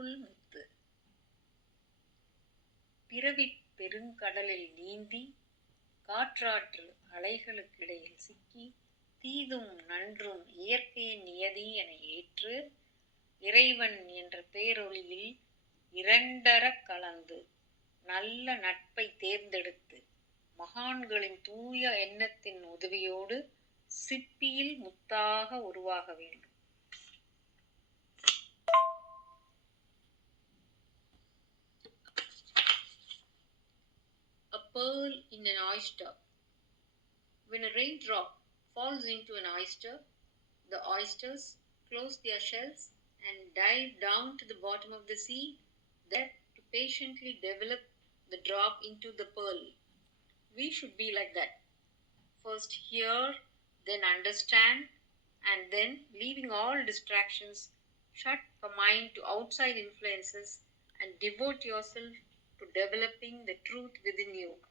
கண்ணுக்குள் முத்து. பிறவிப் பெருங்கடலில் நீந்தி காற்றாற்று அலைகளுக்கிடையில் சிக்கி தீதும் நன்றும் இயற்கையின் நியதி என ஏற்று இறைவன் என்ற பேரொளியில் இரண்டறக் கலந்து நல்ல நட்பை தேர்ந்தெடுத்து மகான்களின் தூய எண்ணத்தின் உதவியோடு சிப்பியில் முத்தாக உருவாக வேண்டும். A pearl in an oyster. When a raindrop falls into an oyster, the oysters close their shells and dive down to the bottom of the sea, there to patiently develop the drop into the pearl. We should be like that. First hear, then understand, and then, leaving all distractions, shut the mind to outside influences and devote yourself to developing the truth within you.